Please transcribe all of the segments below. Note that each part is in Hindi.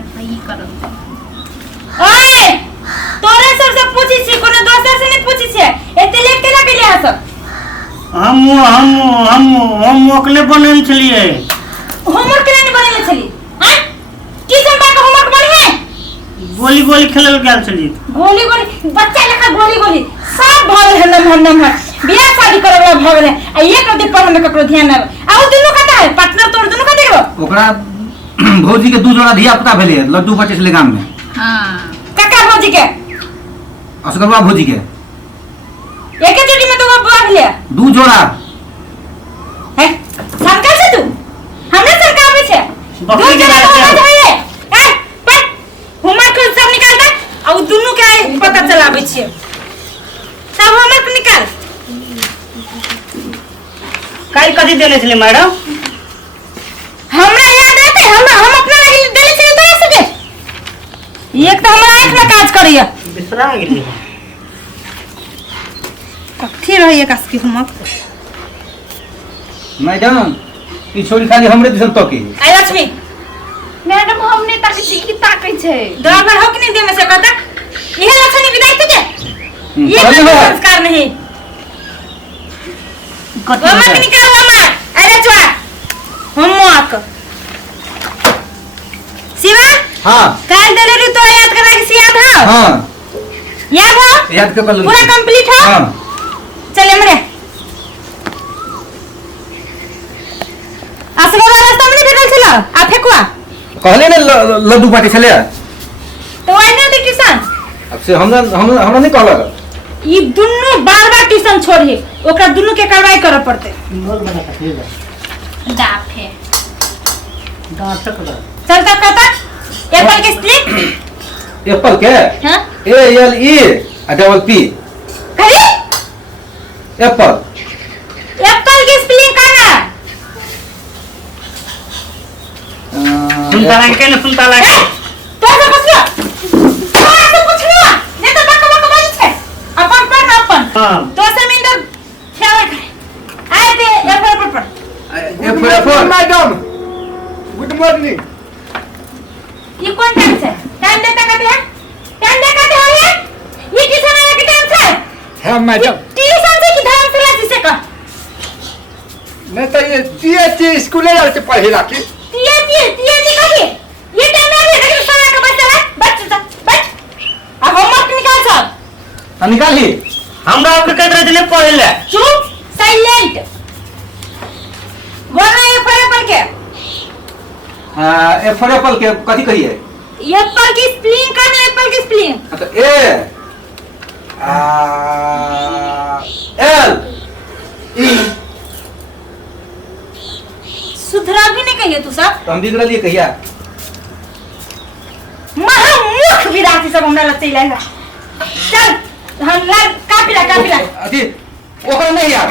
नहीं करो ओए तोरे सबसे पूछी छी कोनो दोसर से नहीं पूछी छे एते लेट केना के लिया सब हम ओकले बनल छलिए होमवर्क केना नहीं बनल छली हां की सब का होमवर्क बन है गोली खेलल गेल छली गोली बच्चा लेखा गोली सब भल हन्नम बियाह शादी करबला भगले आ एक रति पर हम ककरो ध्यान न आ उ दुनु कता है पार्टनर तोर दुनु कते गो ओकरा भौजी के दू जोड़ा धिया पुता भेले लड्डू बचे छले गाम में हां काका भौजी के असगरवा भौजी के एके चोटी में तो बुआ भेले दू जोड़ा है सरकार से तू हमरा सरकार में छे बकरी के बात है ए पर होमवर्क सब निकाल दे आ उ दुनु के पता चलाबै छे सब होमवर्क निकाल काल कथि देले छले मैडम हमरा याद आते हम अपना लगे देले छे तो सके एक तो हमरा आंख में काज करिया बिसरा गेली कथि रहिए कसकी होमवर्क मैडम ई छोरी खाली हमरे दिसन तके आई लक्ष्मी मैडम हमने ताके की ताकै छै दरबार हो कि नहीं दे में से कहता इहे लक्ष्मी विदाई तुझे ये पहले हो। संस्कार नहीं होमवर्क निकाल होमवर्क अरे चुआ होमवर्क शिवा हां काल देले रही तो याद करा कि याद है हां याद हो याद के कर पूरा कंप्लीट है हां चले मरे असगरा रास्ता में भेटल छला आ फेकुआ कहले ने लड्डू बाटे छले तो आई ने ट्यूशन अब से हमरा नहीं कहलक ई दुनु बार-बार ट्यूशन छोड़ी ओकरा दुनु के कार्रवाई करे पड़ते मोल बना कथि है दाफे दांत तक चल तक तक एप्पल के स्प्लिट एप्पल के हां A L E double P कहे एप्पल एप्पल की स्पेलिंग का है सुनता लगे तो ऐसा कुछ ना नहीं तो बक बक बोली छे अपन पर अपन हां तो से मिंदर खेला करे आए थे एप्पल पर एप्पल मैडम गुड मॉर्निंग ये कौन टाइम से टाइम देता कहते हैं टाइम देता कहते हो ये ट्यूशन वाला के टाइम से है मैडम ट्यूशन से की धर्म से जिसे का नहीं तो ये टीएच स्कूल जाके पढ़े लाके ये कहिए ये टाइम में लेकिन सारा का बच्चा है बैठ अब होमवर्क निकाल सब निकाली हमरा आपके कहत रहे थे पढ़ले चुप साइलेंट बोलना ये पर के एप्पल के कथि कहिए एप्पल की स्पेलिंग का ना एप्पल की स्पेलिंग तो ए एल ई सुधरा भी नहीं कहिए तू सब तो हम बिगड़ लिए कहिया महामूर्ख विरासी सब हमरा लग चला है चल हम ला कापिला अथी ओकरा नहीं यार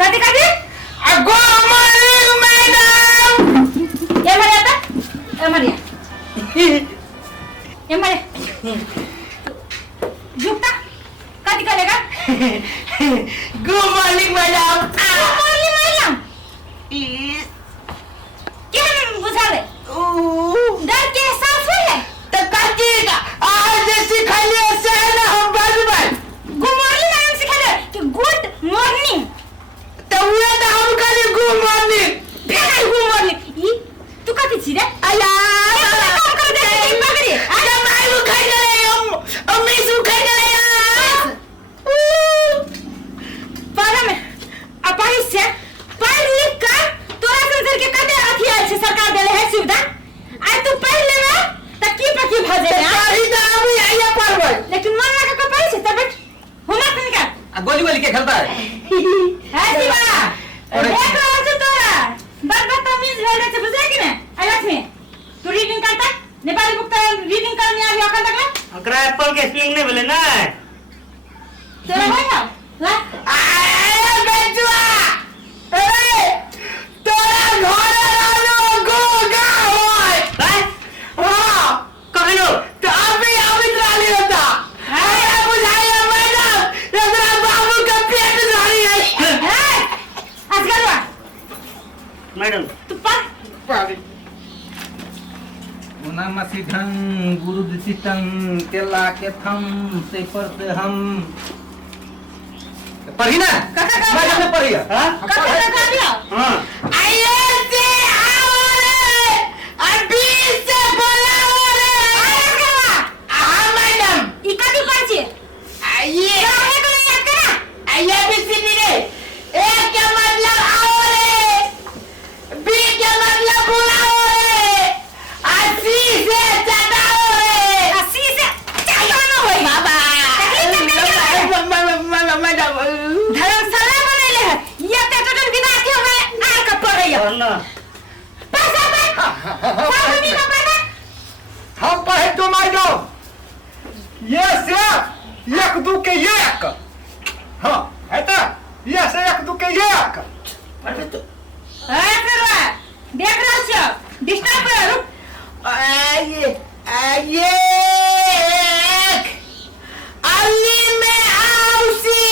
कथी अगो मैडम ये मरिया ये मरे झुकता कथी करेगा गुड मॉर्निंग मैडम क्या बुझा ले डर के एहसास हुई है तो काटिएगा आज सिखा लिया से है ना हम बाजू गुड मॉर्निंग मैम सिखा दे कि गुड मॉर्निंग तो हुआ तो हम कल गुड मॉर्निंग फिर गुड मॉर्निंग ई तू कथी छी रे अला काम कर दे पकड़ी अरे मैं वो खाई गए हम मैं सु खाई गए पाला में अपाई से पढ़ लिख कर तोरा संसर के कदे अथी आल छे सरकार देले है सुविधा आज तू पढ़ लेबा त की पकी भजे रे सही तो हम आइए पढ़बै लेकिन मन लगा के पढ़ छे तब होमवर्क निकाल गोली के खेलता है है शिवा देख रहा है तोरा बदतमीज भेल छे बुझे कि ने आई लक्ष्मी तू रीडिंग करता नेपाली बुक त रीडिंग करने आ गया अखन तक ओकरा एप्पल के स्पेलिंग नहीं भेले ना तोरा भाई ना ला आए बेजुआ ए तोरा घर आलो गो गा होय हैं हां कहलो तो अभी राली होता अरे बुझाइए मैडम एकरा बाबू के पेट धरी है ए असगरवा मैडम तू पढ़ ओनामा सिद्धं गुरु दिसितं केला के थम से पर से हम पढ़ी ना काका का मैं जब पढ़ी है हां काका का दिया हां आइए से आओ रे अभी से बोलाओ रे आया करवा हाँ मैडम ई कथी कर छी आइए काहे को याद करा आइए भी सीधी रे ए क्या मतलब आओ रे बी क्या मतलब बुलाओ रे अस्सी से चटाओ रे अस्सी से चाहिए ना होई बाबा मैडम धर्मशाला बनैले है ये ते टोटल विद्यार्थी हमें आ के पढ़ैया पढ़ना पैसा पे सामने का पैसा हम पढ़े तो मैडम ये से एक दू के एक हाँ है तो ये से एक दू के एक है करवा देख रहा छ डिस्टर्ब कर रुक आइए आइए अली में आउसी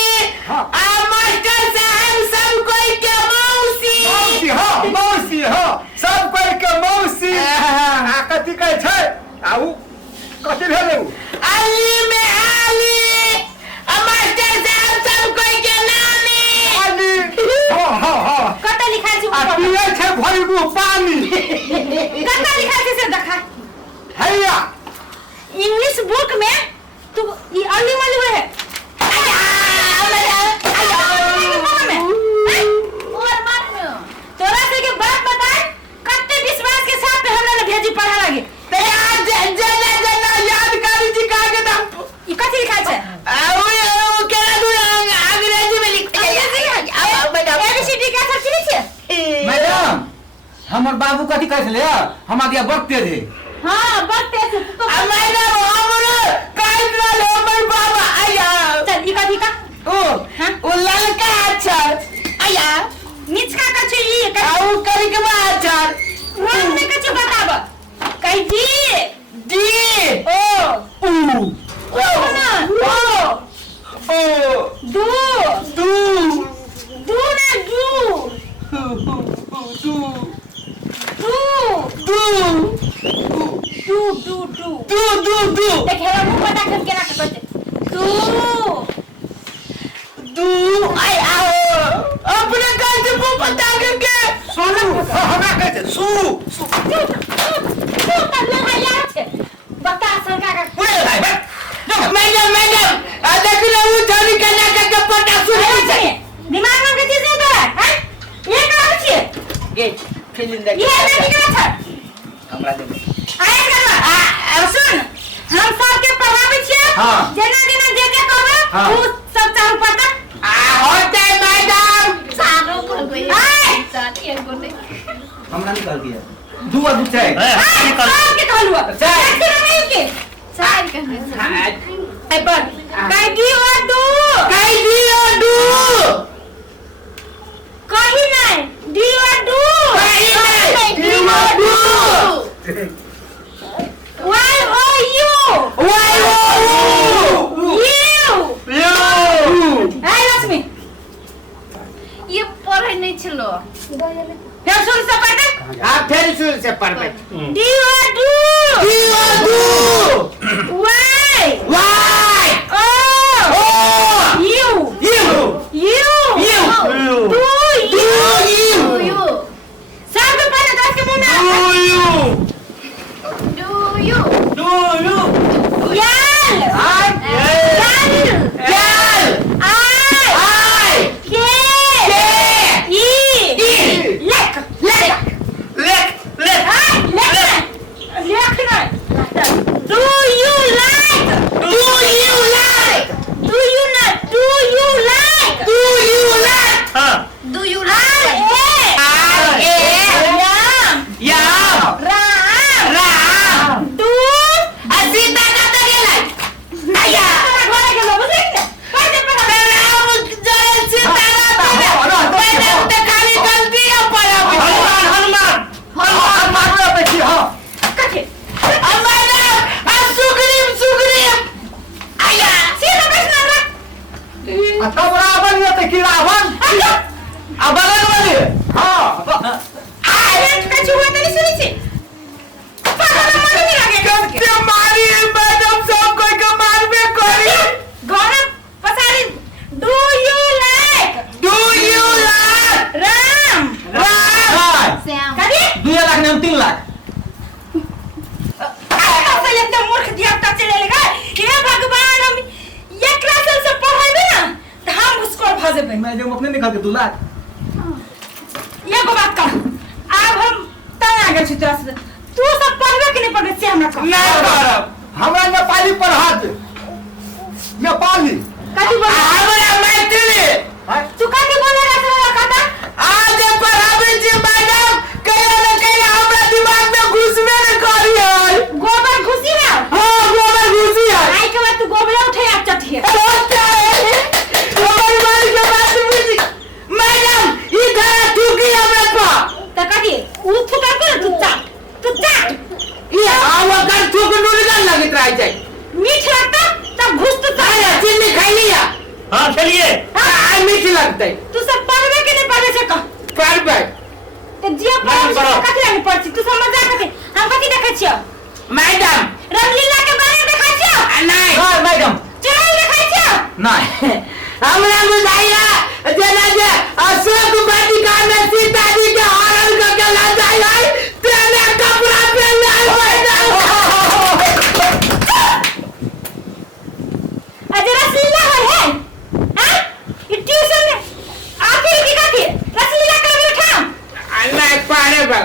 हाँ। मास्टर साहब सब कोई के मौसी मौसी हाँ सब कोई के मौसी आ कथी कहै छै आ उ कथी भेलै उ अली में आली मास्टर साहब सब कोई के नानी पानी हाँ कत लिखा छै आ ऊपर पियै छै भरि दू पानी कत लिखा छै से देखा हैया इंग्लिश बुक में तू ये अली मली है तोरा से के बात बताए कत्ते विश्वास के साथ हमरा ने भेजी पढ़ा लगे ते आज जना याद करी जी का के दम ई कथि लिखा छै ओ के दू अंग्रेजी में लिख अब मैडम एबीसीडी का सब लिखी छै मैडम हमर बाबू कथी कहै छले हमरा दिया बड़ तेज है हां बत्ते से तो मैडम हमरो काल रहल हमर बाबा आया चल ई कथि का ओ ललका अक्षर आया निचका का छै ई का आउ करी के अक्षर नाम में कुछ बताब कह दी डी ओ उ ओ ना ओ ओ दू दू दू ना दू दू दू दू दू देख हेरा मुंह पता कर केना के कहते दू आई आओ अपने काल से मुंह पता करके सोनू हमरा कहै छै सू तू कर ले भैया छे बता सरकार का मैडम आ देख लो वो धनी कन्या के पटा सुन छै दिमाग में के चीज नहीं है हैं ये का छै गेट फिल्म देख ये नहीं का छै हमरा दे आया करवा आ सुन हम सब के पढ़ाबै छियै हाँ। जेना जेना जे जे कहबै हाँ। उ सब चाहू पता होते मैडम सारो कर गई आय साथ एक गोटे हमरा नहीं कहल दिया दू और दू छै सब के कहलुआ चाय। नहीं के चार कहने ए पर कह दी और दू कई दियो दू कही नहीं डी और दू कई दियो दू Y O U Y O U ए लक्ष्मी ये पढ़े नहीं छलो फिर सुन से पढ़ आप फिर शुरू से पढ़बे डी और दू दियो दू Y Y O O U U U दू यू यू सब तो पढ़ 10 के मुंह में डू यू याल L I K E like like Do you like? Do you like? Do you not? Do you like? Do you like? हां do you R-A. Ram. Yum. Ram. Ram. Do. Asita kata dia like. Ayah. हम 3 लाख। ऐसा एकदम मूर्ख दियाता चले लगा हे भगवान हम एक क्लास से पढ़ाबे ना त हम उसको भजेबे मैडम अपने निकाल के 2 लाख। ये को बात कर अब हम तय आ गए छी तोरा से तू सब पढ़बे कि नहीं पढ़बे से हमरा कह नहीं करब हमरा नेपाली पढ़ा दे नेपाली कथि बोल हमरा मैथिली तू कथि बोलेगा से कहता आज पढ़ाबे छी मैडम कहिया न कहिया हमरा दिमाग में घुसबे न करियो गोबर घुसी है हां गोबर घुसी है आई के बाद तू गोबर उठे आ चटिए गोबर मार के बात बुझी मैडम इधर थूकी हमरा पा त कथि उ थुका कर तू चाट ये आवा कर थूक नुरगन लगित रह जाए मीठ लगता तब घुस तो आया चिल्ली खाई लिया हाँ चलिए हां मीठ लगते तू सब पढ़बे कि नहीं पढ़बे से कह पढ़बे तो जिया पढ़बे कथि नहीं पढ़छी तू समझ जा कथि हम कथि देखै छियो मैडम रामलीला के बारे में देखै छियो नहीं हां मैडम चल देखै छियो नहीं हमरा बुझाइया जना जे अशोक वाटिका में सीता जी के हरण क के ला जाय है तेने कपड़ा पहन ले मैडम अजय रामलीला है हां ये ट्यूशन में आखिर की कथि रामलीला कर उठा नहीं पारे बल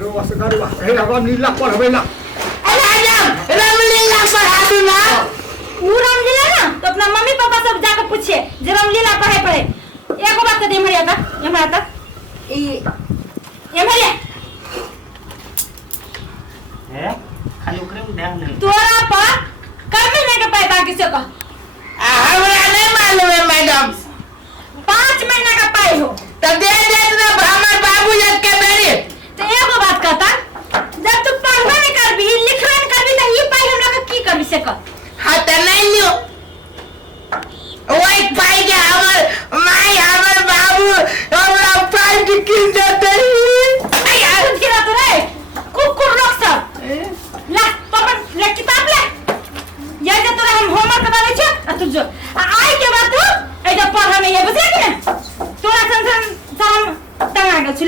रोवा से गरवा हे राम लीला पढ़बे ला मैडम रामलीला पढ़ा दू ना वो रामलीला ना तो अपना मम्मी पापा सब जाकर पूछिए जे रामलीला पढ़े एको बात दे मरिया का हमरा तक ये मरिया है खाली ओकरे में ध्यान नहीं तोरा पर कर महीने के पैसा किसे का हमरा नहीं मालूम है मैडम 5 महीने का पाई हो तो दे देत ना हमर बाबू जब के बेरी तो एगो बात कहता जब तू पढ़बे नहीं करबी लिखबे नहीं करबी तो ये पाई हमरा के की करबी से कर हां त नहीं लियो ओए पाई के हमर माई हमर बाबू हमरा पाई के किन देते यार गिरा तो रे कुकुर लोग सब ला पापा ले किताब ले ये जे तोरा हम होमवर्क करावे छ तू जो आई के बाद तू एजा पढ़ा में ये बुझे कि ना तोरा संसन हम तंगा गए छ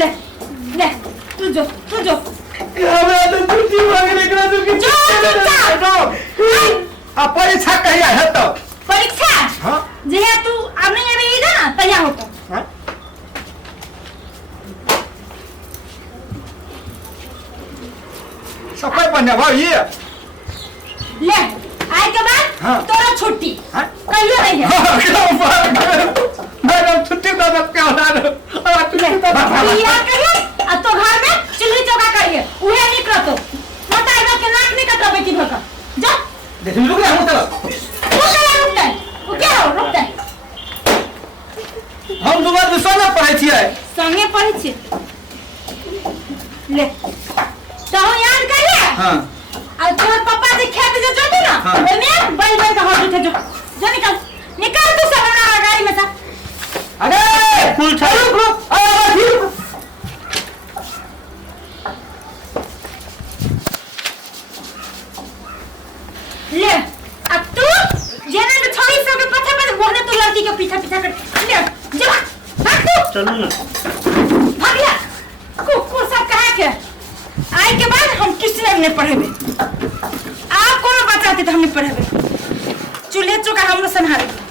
ले तू जो हमरा तो छुट्टी मांगने करा तो कि जो आ परीक्षा कहिया हेतौ परीक्षा हां जे तू अब नहीं अबे इधर ना तैयार होतो हां सफाई बनने भाई ये ले आई के बाद हाँ। तोरा छुट्टी हाँ। कहियो नहीं है मैडम छुट्टी दे दे क्या होना है छुट्टी दे या कहिए आ तो घर में चूल्ही चौका करिए उहे नहीं करतो मत आइबा के नाक नहीं कटबे की भका जा देख रुक ले हम चलो वो कला रुकते वो क्या हो रुकते हम दुबार दूसरा पढ़ाई छियै संगे पढ़ी छी ले तो याद करिए हां और तोर पापा जी खेत जो जोते ना हाँ। ओमे बैल बैल का हाथ उठे जो निकल तू सब हमारा गाड़ी में से अरे फुल छा रुक अरे ले अब तू जेने तो छोड़ी सब के पीछे पे बोलने तो लड़की के पीछे कर ले जा भाग तू चलो ना भाग ले कुकुर सब कहा के आई के बाद हम किसी ने नहीं पढ़ेबे आप कोनो बताते तो हम नहीं पढ़ेबे चूल्हे चौका हम लोग संभालेंगे